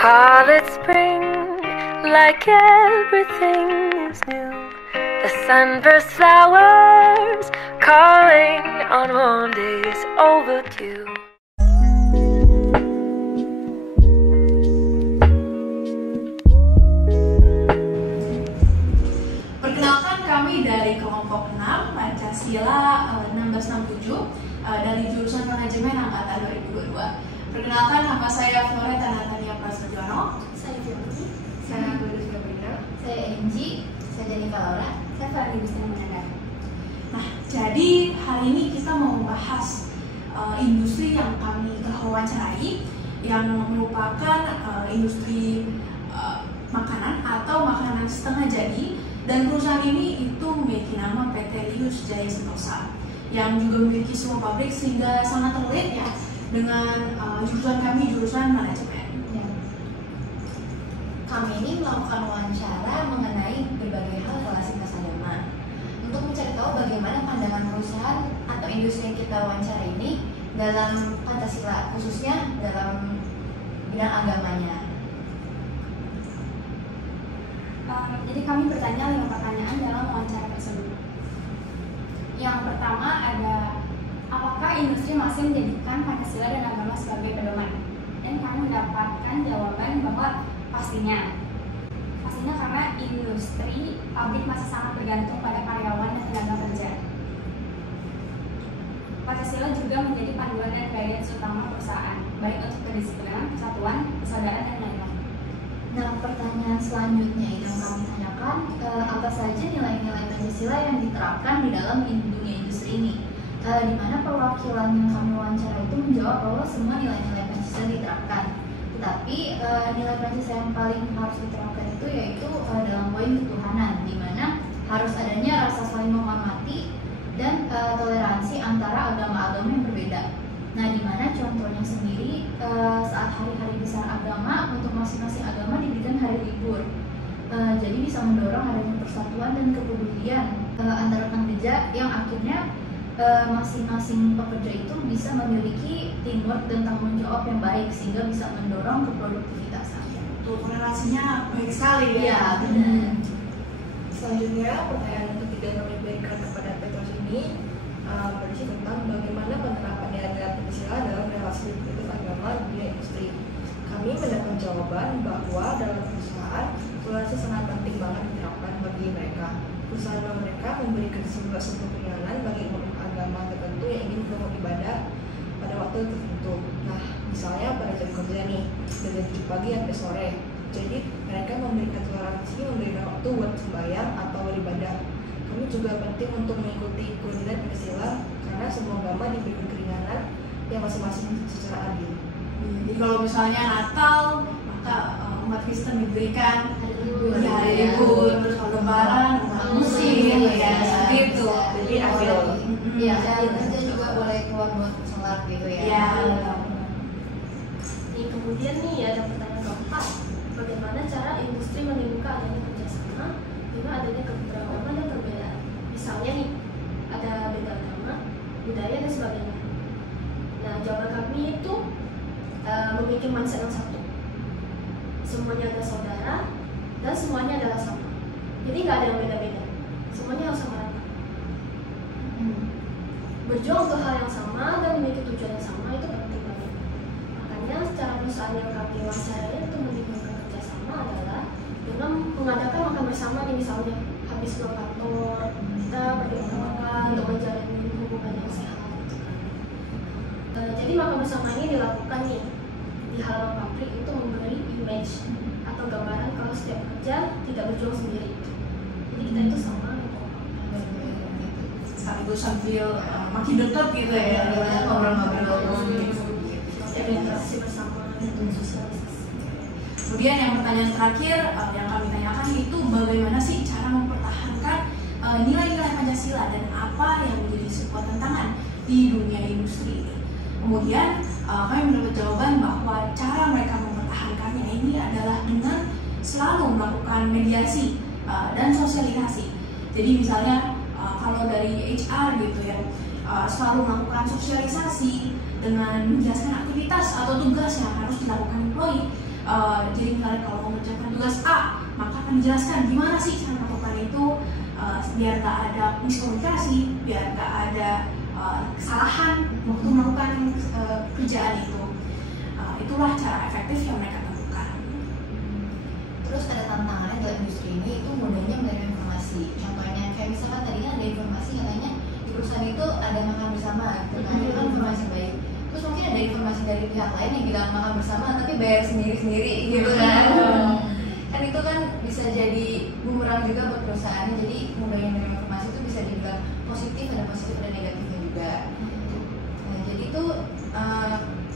Call it spring, like everything is new. The sunburst flowers calling on warm days overdue. Perkenalkan, kami dari kelompok 6 Pancasila 1667 dari jurusan Manajemen Angkatan 2022. Perkenalkan, nama saya Floreta Natania Prasetyono. Saya Fioni. Saya Lulus Gabriela. Saya Enji. Saya Janika Laura. Saya Fardi Gustian Manada. Nah, jadi hari ini kita mau membahas industri yang kami wawancarai, yang merupakan industri makanan atau makanan setengah jadi, dan perusahaan ini itu memiliki nama PT Lius Jaya Sentosa yang juga memiliki semua pabrik sehingga sangat terlihat ya dengan jurusan kami, jurusan manajemen. Ya. Kami ini melakukan wawancara mengenai berbagai hal relasi lintas agama untuk mencari tahu bagaimana pandangan perusahaan atau industri yang kita wawancara ini dalam Pancasila, khususnya dalam bidang agamanya. Jadi kami bertanya 5 pertanyaan dalam wawancara tersebut. Yang pertama ada, apakah industri masih menjadikan Pancasila dan agama sebagai pedoman? Dan kami mendapatkan jawaban bahwa pastinya. Pastinya karena industri pabrik masih sangat bergantung pada karyawan dan tenaga kerja. Pancasila juga menjadi panduan dan guidance utama perusahaan, baik untuk kedisiplinan, persatuan, persaudaraan, dan lain-lain. Nah, pertanyaan selanjutnya yang kami tanyakan, apa saja nilai-nilai Pancasila yang diterapkan di dalam dunia industri ini? Di mana perwakilan yang kami wawancara itu menjawab bahwa semua nilai-nilai Pancasila diterapkan. Tetapi nilai Pancasila yang paling harus diterapkan itu yaitu dalam poin ketuhanan, di mana harus adanya rasa saling menghormati dan toleransi antara agama-agama yang berbeda. Nah, di mana contohnya sendiri saat hari-hari besar agama untuk masing-masing agama diberikan hari libur. Jadi bisa mendorong adanya persatuan dan kepedulian antara rekan kerja yang akhirnya masing-masing pekerja itu bisa memiliki teamwork dan tanggung jawab yang baik sehingga bisa mendorong keproduktivitasan. Tuh, korelasinya baik sekali ya. Iya, benar. Selanjutnya, pertanyaan ketiga yang kami berikan kepada Petrus ini berisi tentang bagaimana penerapan nilai-nilai Pancasila dalam relasi lintas agama di dunia industri. Kami mendapat jawaban bahwa dalam perusahaan, toleransi sangat penting banget diterapkan bagi mereka. Perusahaan mereka memberikan sebuah keringanan bagi umat agama tertentu yang ingin beribadah pada waktu tertentu. Nah, misalnya pada jam kerja nih, dari 7 pagi sampai sore. Jadi mereka memberikan toleransi, memberikan waktu buat sembahyang atau beribadah. Kami juga penting untuk mengikuti koordinat Pancasila karena semua agama diberikan keringanan yang masing-masing secara adil. Jadi kalau misalnya Natal, maka umat Kristen diberikan hari libur, terus kalau Lebaran, musim, ya seperti itu. Jadi adil. Iya, dan kerja juga boleh keluar buat sholat gitu ya. Iya. Kemudian nih ada pertanyaan keempat, bagaimana cara industri menimbulkan adanya kerjasama dengan adanya keberagaman dan perbedaan? Misalnya nih, ada beda agama, budaya dan sebagainya. Nah, jawaban kami itu memiliki mindset yang satu. Semuanya adalah saudara dan semuanya adalah sama. Jadi nggak ada yang beda-beda. Semuanya harus sama rata. Berjuang untuk hal yang sama dan memiliki tujuan yang sama itu penting banget. Makanya secara perusahaan yang kami wawancarai untuk menimbulkan kerjasama adalah dengan mengadakan makan bersama nih, misalnya habis pulang kantor kita berdoa untuk menjalin hubungan yang sehat gitu kan. Jadi makan bersama ini dilakukan nih di halaman pabrik untuk memberi image atau gambaran kalau setiap kerja tidak berjuang sendiri. Jadi kita itu sama gitu. Sekaligus sambil makin dekat gitu ya, ngobrol-ngobrol gitu. Interaksi bersama dan sosialisasi. Kemudian yang pertanyaan terakhir yang kami tanyakan itu bagaimana sih cara mempertahankan nilai-nilai Pancasila dan apa yang menjadi sebuah tantangan di dunia industri ini. Kemudian kami mendapat jawaban bahwa cara mereka mempertahankannya ini adalah dengan selalu melakukan mediasi dan sosialisasi. Jadi misalnya kalau dari HR gitu ya, selalu melakukan sosialisasi dengan menjelaskan aktivitas atau tugas yang harus dilakukan employee Jadi misalnya kalau mengerjakan tugas A, maka akan dijelaskan gimana sih cara melakukan itu biar gak ada miskomunikasi, biar gak ada kesalahan waktu melakukan kerjaan itu. Itulah cara efektif yang mereka temukan. Terus ada tantangannya dalam industri ini itu mudahnya menerima informasi. Contohnya kayak misalkan tadi kan ada informasi katanya di perusahaan itu ada makan bersama, gitu kan? Itu kan informasi baik. Terus mungkin ada informasi dari pihak lain yang bilang makan bersama tapi bayar sendiri-sendiri gitu kan. Kan itu kan bisa jadi bumerang juga buat perusahaan. Jadi mudahnya menerima informasi itu bisa dibilang positif, ada positif ada negatifnya juga. Nah, jadi itu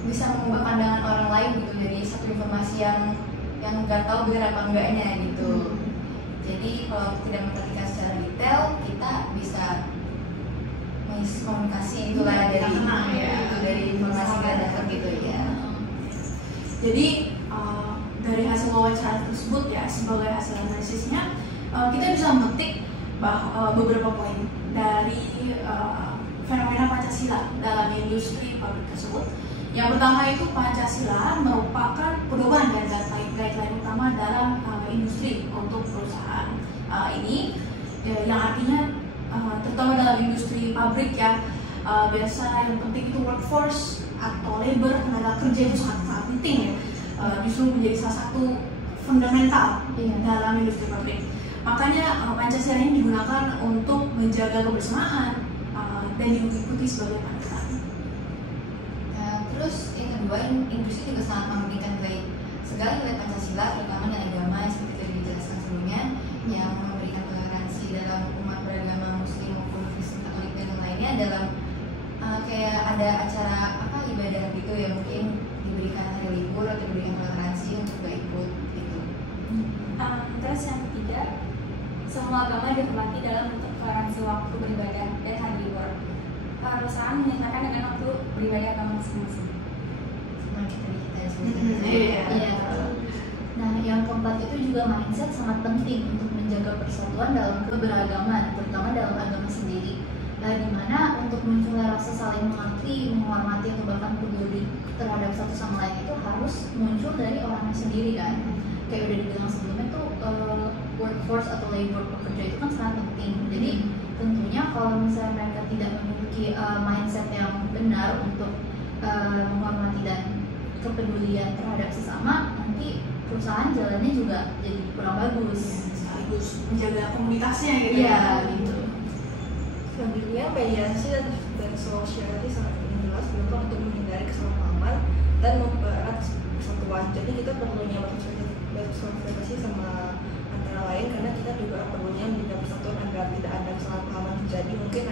bisa mengubah pandangan orang lain gitu dari satu informasi yang nggak tahu benar apa enggaknya gitu. Jadi kalau tidak memperhatikan secara detail, kita bisa miskomunikasi itulah dari informasi yang datang gitu ya. Jadi dari hasil wawancara tersebut ya, sebagai hasil analisisnya kita bisa memetik beberapa poin dari fenomena Pancasila dalam industri pabrik tersebut. Yang pertama itu Pancasila merupakan pedoman dan guideline utama dalam industri untuk perusahaan ini, yang artinya terutama dalam industri pabrik ya, biasa yang penting itu workforce atau labor, tenaga kerja itu sangat penting ya, justru menjadi salah satu fundamental dalam industri pabrik. Makanya Pancasila ini digunakan untuk menjaga kebersamaan dan diikuti sebagai panutan. Terus yang kedua, industri juga sangat mementingkan segala nilai Pancasila, terutama nilai agama seperti tadi dijelaskan sebelumnya, yang memberikan toleransi dalam umat beragama Muslim maupun Kristen, Katolik dan lainnya dalam kayak ada acara ibadah gitu ya, mungkin diberikan hari libur atau diberikan toleransi untuk gak ikut gitu. Terus yang ketiga, semua agama dihormati dalam bentuk toleransi waktu beribadah dan hari libur. Perusahaan menyatakan dengan waktu beribadah agama masing-masing. Nah, yang keempat itu juga mindset sangat penting untuk menjaga persatuan dalam keberagaman, terutama dalam agama sendiri. Di mana untuk munculnya rasa saling mengerti, menghormati atau bahkan peduli terhadap satu sama lain itu harus muncul dari orangnya sendiri kan. Kayak udah dibilang sebelumnya tuh workforce atau labor pekerja itu kan sangat penting. Jadi tentunya kalau misalnya mereka tidak memiliki mindset yang benar untuk menghormati dan kepedulian terhadap sesama, nanti perusahaan jalannya juga jadi kurang bagus. Sekaligus menjaga komunitasnya gitu. Iya, gitu. Selanjutnya, mediasi dan sosialisasi sangat jelas dilakukan untuk menghindari kesalahpahaman dan mempererat persatuan. Jadi kita perlunya bersosialisasi sama antara lain karena kita juga perlunya menjaga persatuan agar tidak ada kesalahpahaman terjadi. Mungkin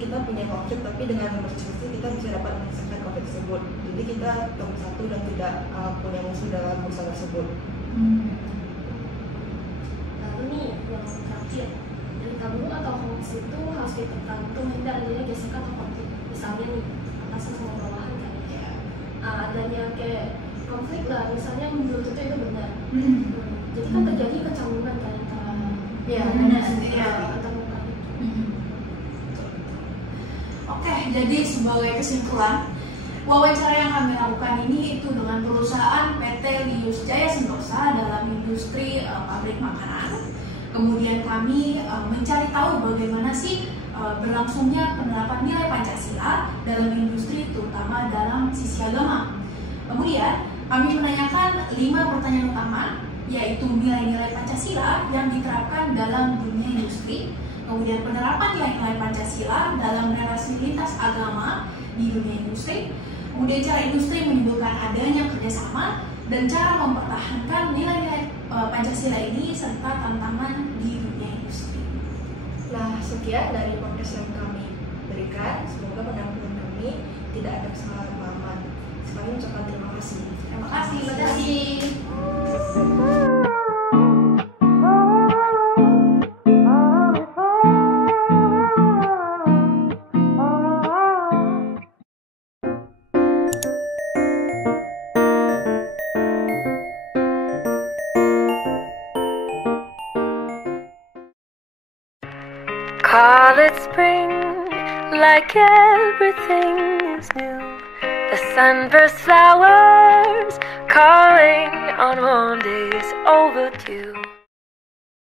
kita punya konflik, tapi dengan bersosialisasi kita bisa dapat menyelesaikan konflik tersebut. Jadi kita bersatu dan tidak punya musuh dalam urusan tersebut. Lalu nih yang terakhir, dari tabu atau hoax itu harus ditekan untuk menghindar adanya gesekan atau konflik. Misalnya nih atasan sama bawahan kan ya. Adanya kayak konflik lah, misalnya menurut itu benar. Jadi kan terjadi kecanggungan kan antara antar itu. Oke, jadi sebagai kesimpulan, wawancara yang kami lakukan ini itu dengan perusahaan PT Lius Jaya Sentosa dalam industri pabrik makanan. Kemudian kami mencari tahu bagaimana sih berlangsungnya penerapan nilai Pancasila dalam industri, terutama dalam sisi agama. Kemudian kami menanyakan 5 pertanyaan utama, yaitu nilai-nilai Pancasila yang diterapkan dalam dunia industri, kemudian penerapan nilai-nilai Pancasila dalam relasi lintas agama di dunia industri, kemudian cara industri menimbulkan adanya kerjasama, dan cara mempertahankan nilai-nilai Pancasila ini serta tantangan di dunia industri. Nah, sekian dari podcast yang kami berikan. Semoga penampilan kami tidak ada kesalahpahaman. Sekali ucapkan terima kasih. Terima kasih. Terima kasih. Call it spring, like everything is new. The sunburst flowers calling on one day is overdue.